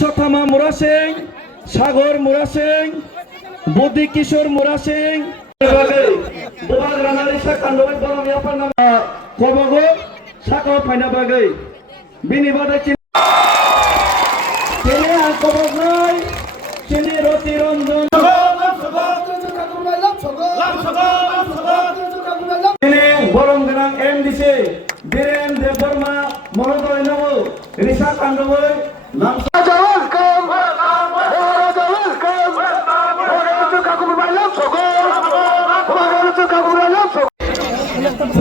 অশ্বত্থামা মুরা সিং, সাগর মুরা সিং, বুদ্ধি কিশোর মুরা সিং, কবগো সাকো ফাইনা বাগै বিনি বাদে চিনি কবগৈ চিনি রতি রঞ্জন বরং গোনাं এমডিসি বীরেন দেববর্মা মহোদয় নব ঋষা কাণ্ডবৈ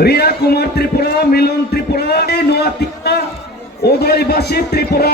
রিয়া কুমার ত্রিপুরা, মিলন ত্রিপুরা, নোয়াতিয়া উদয়বাসী ত্রিপুরা।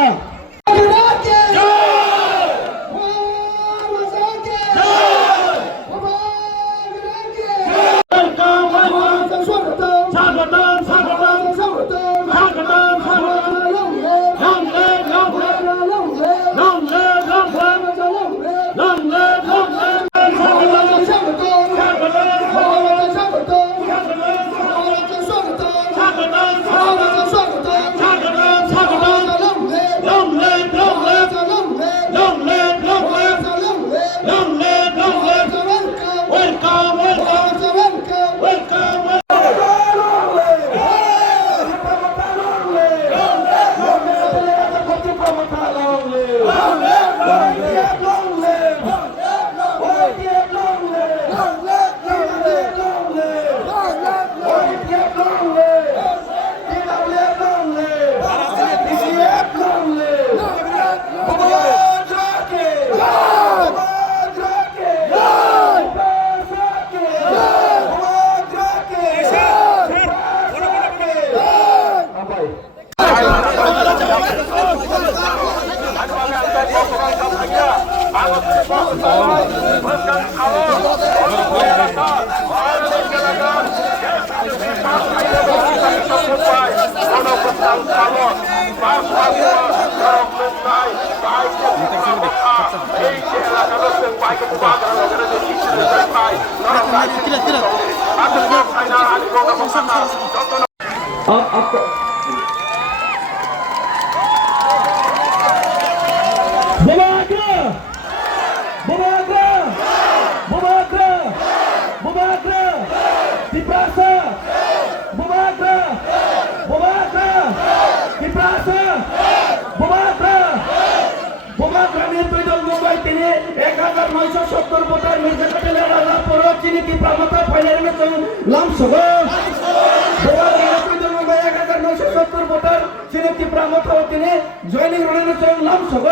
জয়নিং রণের লাম সগ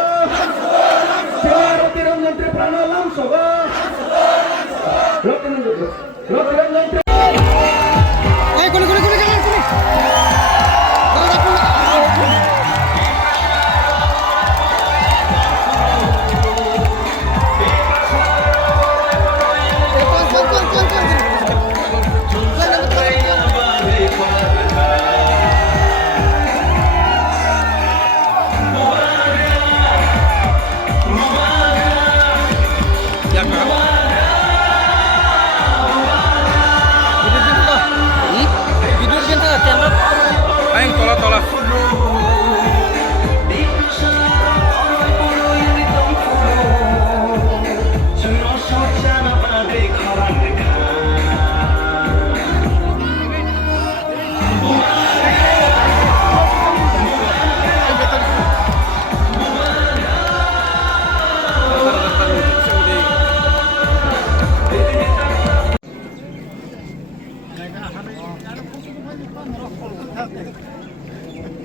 রতি রঞ্জন ত্রিপ্রাণ লাম সগ রতি Ranjan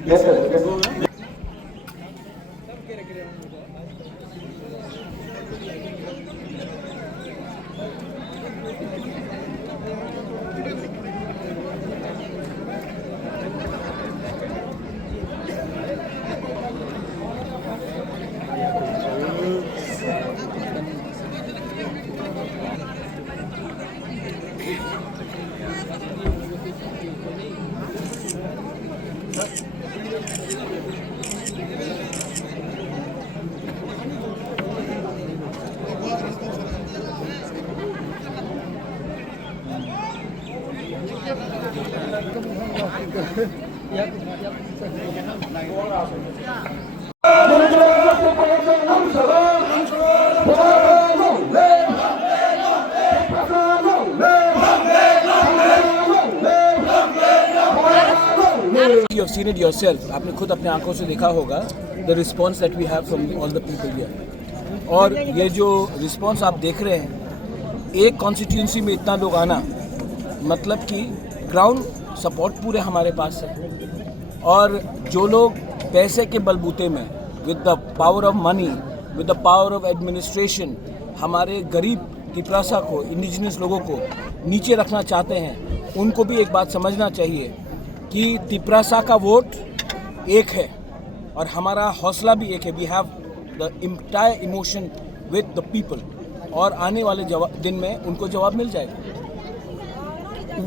Yes, sir. You have seen it yourself. आपने खुद अपने आंखों से देखा होगा the response that we have from all the people here. और ये जो response आप देख रहे हैं, एक constituency में इतना लोग आना, मतलब कि ground support पूरे हमारे पास है. और जो लोग पैसे के बलबूते में with the power of money, with the power of administration, हमारे गरीब तिपरासा को, इंडिजिनस लोगों को नीचे रखना चाहते हैं, उनको भी एक बात समझना चाहिए कि तिपरासा का वोट एक है और हमारा हौसला भी एक है. We have the entire emotion with the people और आने वाले दिन में उनको जवाब मिल जाएगा.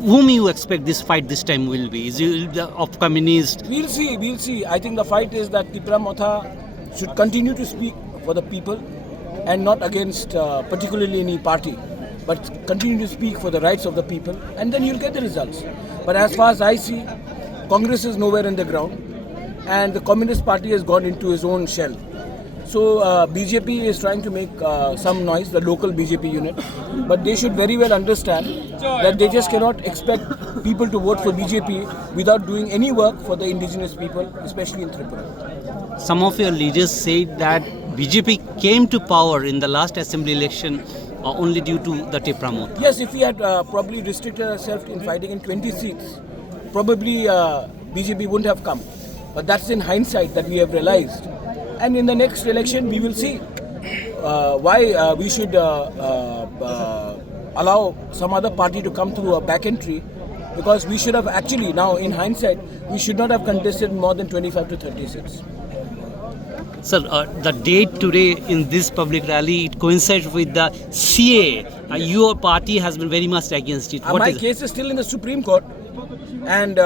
Whom you expect this fight this time will be? Is it the of communist? We'll see. I think the fight is that Tipra Motha should continue to speak for the people and not against particularly any party, but continue to speak for the rights of the people, and then you'll get the results. But as far as I see, Congress is nowhere in the ground and the Communist Party has gone into his own shell. So BJP is trying to make some noise, the local BJP unit, but they should very well understand that they just cannot expect people to vote for BJP without doing any work for the indigenous people, especially in Tripura. Some of your leaders said that BJP came to power in the last assembly election only due to the Tipra Motha. Yes, if we had probably restricted ourselves in fighting in 20 seats, probably BJP wouldn't have come. But that's in hindsight that we have realized. And in the next election, we will see why we should allow some other party to come through a back entry, because we should have actually, now in hindsight, we should not have contested more than 25 to 30 seats. Sir, the date today in this public rally, it coincides with the CA. Your party has been very much against it. My case is still in the Supreme Court. And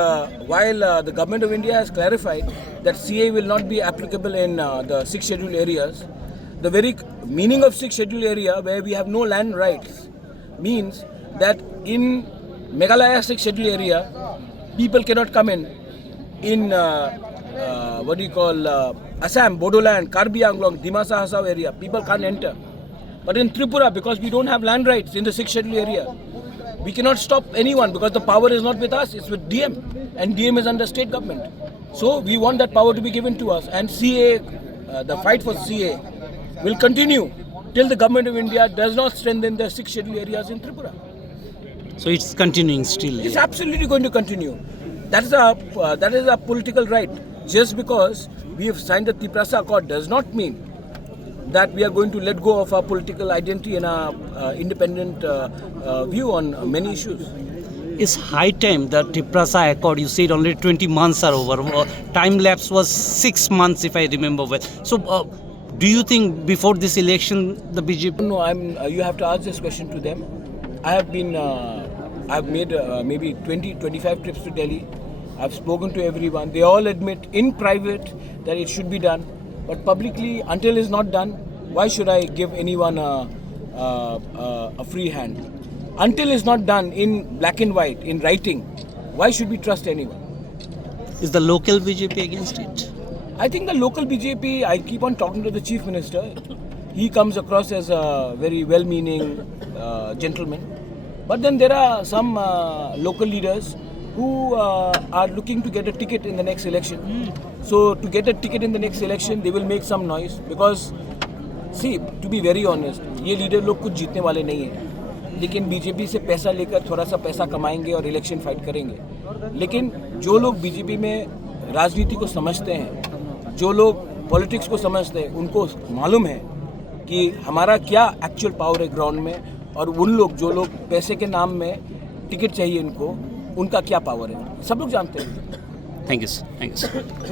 while the government of India has clarified that CA will not be applicable in the 6 scheduled areas, the very meaning of 6 scheduled area where we have no land rights means that in Meghalaya 6 scheduled area, people cannot come in Assam, Bodoland, Karbi Anglong, Dimasa Hasao area, people can't enter. But in Tripura, because we don't have land rights in the 6 scheduled area, we cannot stop anyone because the power is not with us, it's with DM, and DM is under state government. So we want that power to be given to us, and CA, the fight for CA will continue till the government of India does not strengthen the 6 scheduled areas in Tripura. So it's continuing still. It's absolutely going to continue. That is a political right. Just because we have signed the Tiprasa Accord does not mean that we are going to let go of our political identity and our independent view on many issues. It's high time the Tiprasa Accord, you said already 20 months are over. Time lapse was 6 months if I remember well. So do you think before this election the BJP... No, you have to ask this question to them. I've made maybe 20-25 trips to Delhi. I've spoken to everyone. They all admit in private that it should be done. But publicly, until it's not done, why should I give anyone a free hand? Until it's not done in black and white, in writing, why should we trust anyone? Is the local BJP against it? I think the local BJP, I keep on talking to the Chief Minister. He comes across as a very well-meaning gentleman. But then there are some local leaders who are looking to get a ticket in the next election. So to get a ticket in the next election, they will make some noise because, see, to be very honest, ये leader लोग कुछ जीतने वाले नहीं हैं, लेकिन BJP से पैसा लेकर थोड़ा सा पैसा कमाएंगे और इलेक्शन फाइट करेंगे. लेकिन जो लोग बीजेपी में राजनीति को समझते हैं, जो लोग पॉलिटिक्स को समझते हैं, उनको मालूम है कि हमारा क्या एक्चुअल पावर है ग्राउंड में, और उन लोग जो लोग पैसे के नाम में टिकट चाहिए उनको, उनका क्या पावर है, सब लोग जानते हैं. Thank you, sir.